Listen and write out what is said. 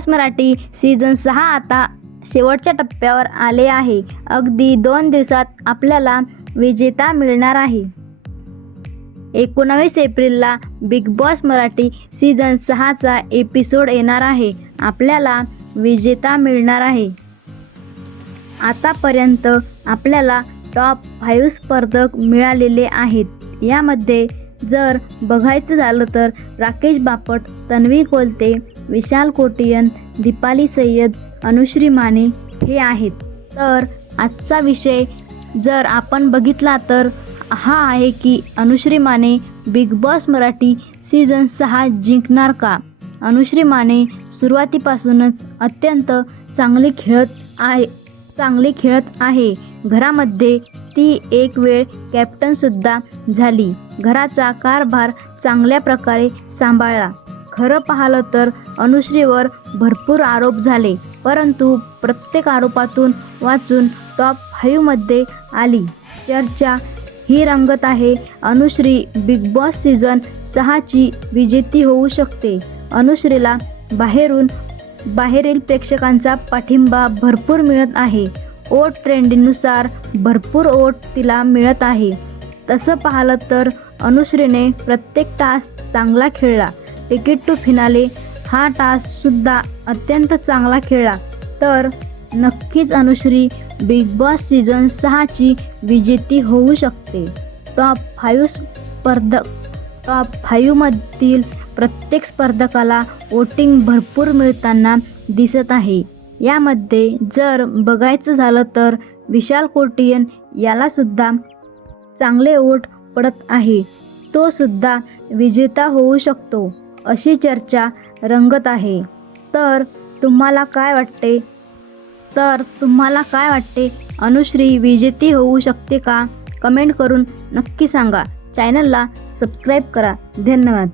Boss Marathi season 6 आता शेवटच्या टप्प्यावर आले आहे. अगदी 2 दिवसात आपल्याला विजेता मिळणार आहे. 19 एप्रिलला बिग बॉस मराठी सीझन 6चा एपिसोड येणार आहे. आपल्याला विजेता मिळणार आहे. आतापर्यंत आपल्याला टॉप 5 स्पर्धक मिळालेले आहेत. यामध्ये जर बघायचं झालं तर राकेश बापट, तन्वी कोलते, विशाल कोटियन, दीपाली सय्यद, अनुश्री माने हे आहेत. तर आजचा विषय जर आपण बघितला तर हा आहे की Anushree Mane big boss Marathi season 6 जिंकणार का? अनुश्री माने सुरुवातीपासूनच अत्यंत चांगले खेळत आहे. घरामध्ये ती एक वेळ कॅप्टनसुद्धा झाली. घराचा कारभार चांगल्या प्रकारे सांभाळला. खरं पाहिलं तर अनुश्रीवर भरपूर आरोप झाले, परंतु प्रत्येक आरोपातून वाचून टॉप 5 मध्ये आली. चर्चा ही रंगत आहे. अनुश्री बिग बॉस सीझन 6ची विजेती होऊ शकते. अनुश्रीला बाहेरील प्रेक्षकांचा पाठिंबा भरपूर मिळत आहे. वोट ट्रेंडनुसार भरपूर वोट तिला मिळत आहे. तसं पाहिलं तर अनुश्रीने प्रत्येक टास्क चांगला खेळला. तिकीट टू फिनाले हा टास्कसुद्धा अत्यंत चांगला खेळला. तर नक्कीच अनुश्री बिग बॉस सीझन 6ची विजेती होऊ शकते. टॉप 5 मधील प्रत्येक स्पर्धकाला वोटिंग भरपूर मिळताना दिसत आहे. यामध्ये जर बघायचं झालं तर विशाल कोटियन यालासुद्धा चांगले वोट पडत आहे. तो सुद्धा विजेता होऊ शकतो अशी चर्चा रंगत आहे. तर तुम्हाला काय वाटते? अनुश्री विजेती होऊ शकते का? कमेंट करून नक्की सांगा. चॅनलला सबस्क्राईब करा. धन्यवाद.